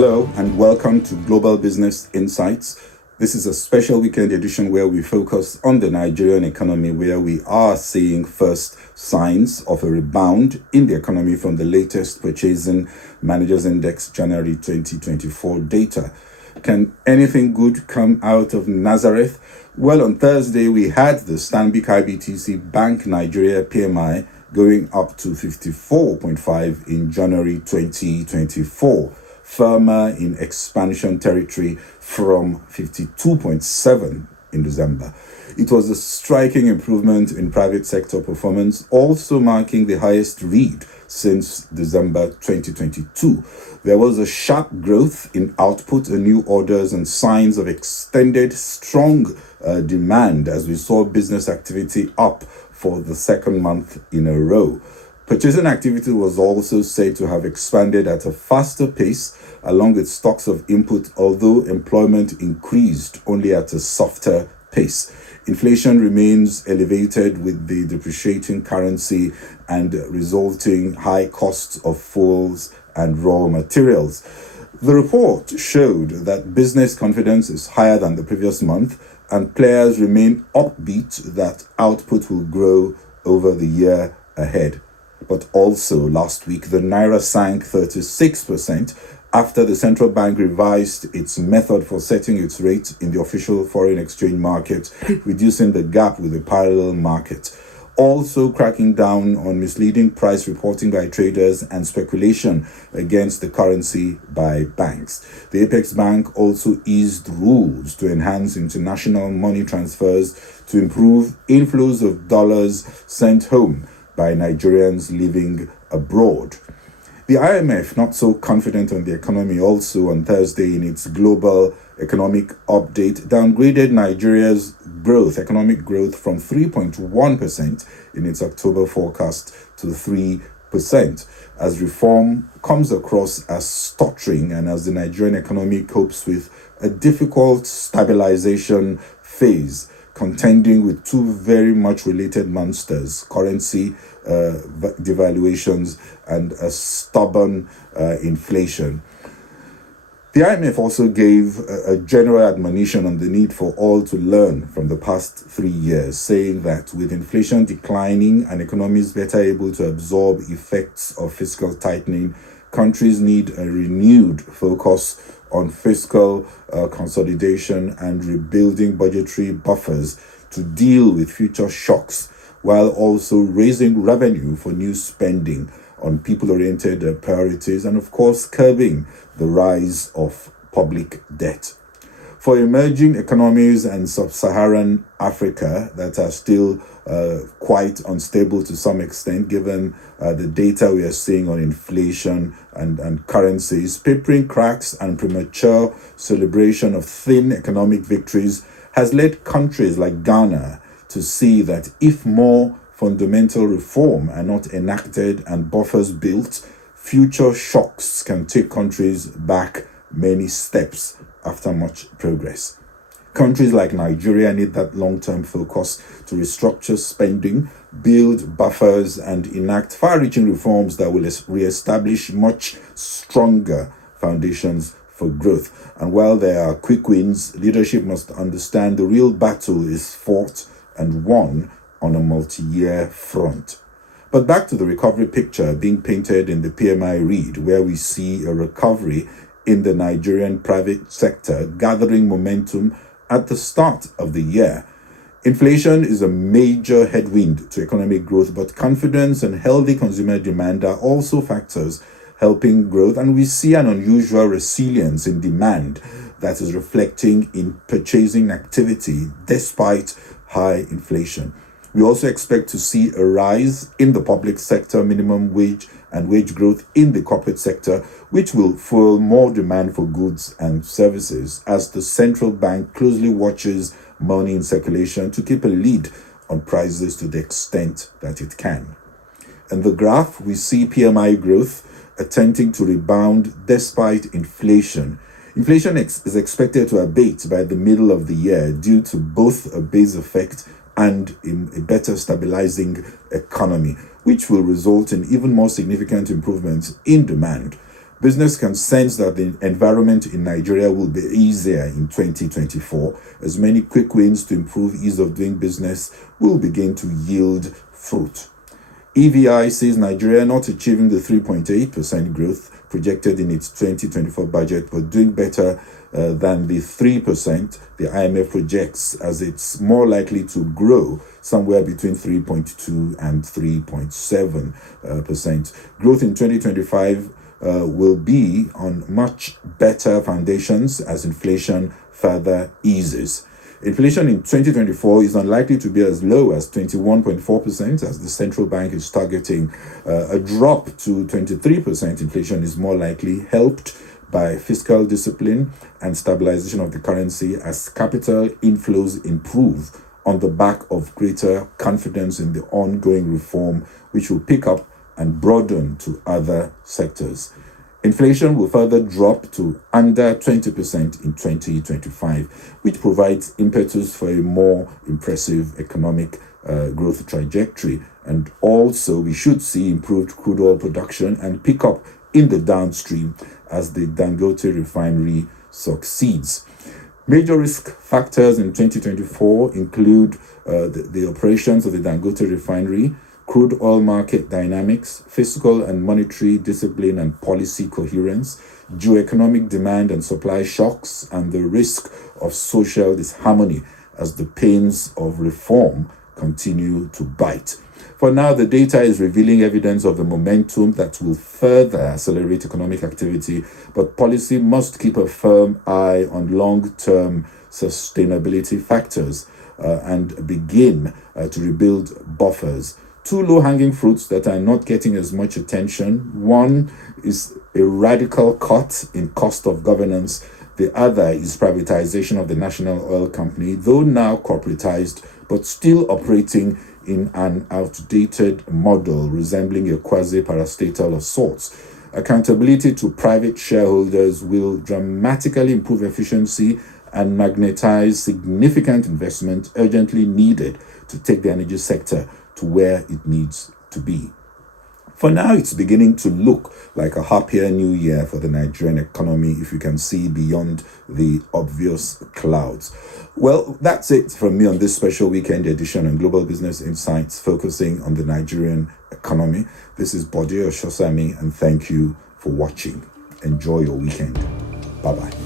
Hello and welcome to Global Business Insights. This is a special weekend edition where we focus on the Nigerian economy, where we are seeing first signs of a rebound in the economy from the latest Purchasing Managers Index January 2024 data. Can anything good come out of Nazareth? Well, on Thursday, we had the Stanbic IBTC Bank Nigeria PMI going up to 54.5 in January 2024. Firmer in expansion territory from 52.7 in December. It was a striking improvement in private sector performance, also marking the highest read since December 2022. There was a sharp growth in output and new orders and signs of extended strong demand as we saw business activity up for the second month in a row. Purchasing activity was also said to have expanded at a faster pace along with stocks of input, although employment increased only at a softer pace. Inflation remains elevated with the depreciating currency and resulting high costs of fuels and raw materials. The report showed that business confidence is higher than the previous month and players remain upbeat that output will grow over the year ahead. But also last week, the Naira sank 36% after the central bank revised its method for setting its rate in the official foreign exchange market, reducing the gap with the parallel market. Also cracking down on misleading price reporting by traders and speculation against the currency by banks. The Apex Bank also eased rules to enhance international money transfers to improve inflows of dollars sent home by Nigerians living abroad. The IMF, not so confident on the economy, also on Thursday in its global economic update, downgraded Nigeria's economic growth from 3.1% in its October forecast to 3%, as reform comes across as stuttering and as the Nigerian economy copes with a difficult stabilization phase, contending with two very much related monsters: currency devaluations and a stubborn inflation. The IMF also gave a general admonition on the need for all to learn from the past 3 years, saying that with inflation declining and economies better able to absorb effects of fiscal tightening, countries need a renewed focus on fiscal consolidation and rebuilding budgetary buffers to deal with future shocks, while also raising revenue for new spending on people-oriented priorities and, of course, curbing the rise of public debt. For emerging economies and sub-Saharan Africa that are still quite unstable to some extent, given the data we are seeing on inflation and currencies, papering cracks and premature celebration of thin economic victories has led countries like Ghana to see that if more fundamental reform are not enacted and buffers built, future shocks can take countries back many steps after much progress. Countries like Nigeria need that long-term focus to restructure spending, build buffers, and enact far-reaching reforms that will re-establish much stronger foundations for growth. And while there are quick wins, leadership must understand the real battle is fought and won on a multi-year front. But back to the recovery picture being painted in the PMI read, where we see a recovery in the Nigerian private sector gathering momentum at the start of the year. Inflation is a major headwind to economic growth, but confidence and healthy consumer demand are also factors helping growth, and we see an unusual resilience in demand that is reflecting in purchasing activity despite high inflation. We also expect to see a rise in the public sector minimum wage and wage growth in the corporate sector, which will fuel more demand for goods and services as the central bank closely watches money in circulation to keep a lead on prices to the extent that it can. In the graph, we see PMI growth attempting to rebound despite inflation. Inflation is expected to abate by the middle of the year due to both a base effect and a better stabilizing economy, which will result in even more significant improvements in demand. Business can sense that the environment in Nigeria will be easier in 2024, as many quick wins to improve ease of doing business will begin to yield fruit. EVI sees Nigeria not achieving the 3.8% growth projected in its 2024 budget, but doing better than the 3% the IMF projects, as it's more likely to grow somewhere between 3.2 and 3.7%. Growth in 2025 will be on much better foundations as inflation further eases. Inflation in 2024 is unlikely to be as low as 21.4%, as the central bank is targeting. A drop to 23% inflation is more likely, helped by fiscal discipline and stabilization of the currency as capital inflows improve on the back of greater confidence in the ongoing reform, which will pick up and broaden to other sectors. Inflation will further drop to under 20% in 2025, which provides impetus for a more impressive economic growth trajectory. And also, we should see improved crude oil production and pick up in the downstream as the Dangote refinery succeeds. Major risk factors in 2024 include the operations of the Dangote refinery, crude oil market dynamics, fiscal and monetary discipline and policy coherence, geoeconomic demand and supply shocks, and the risk of social disharmony as the pains of reform continue to bite. For now, the data is revealing evidence of the momentum that will further accelerate economic activity, but policy must keep a firm eye on long-term sustainability factors and begin to rebuild buffers. Two low-hanging fruits that are not getting as much attention. One is a radical cut in cost of governance. The other is privatization of the National Oil Company, though now corporatized, but still operating in an outdated model resembling a quasi-parastatal of sorts. Accountability to private shareholders will dramatically improve efficiency and magnetize significant investment urgently needed to take the energy sector to where it needs to be. For now, it's beginning to look like a happier new year for the Nigerian economy, if you can see beyond the obvious clouds. Well, that's it from me on this special weekend edition on Global Business Insights, focusing on the Nigerian economy. This is Bode Oshosami, and thank you for watching. Enjoy your weekend. Bye-bye.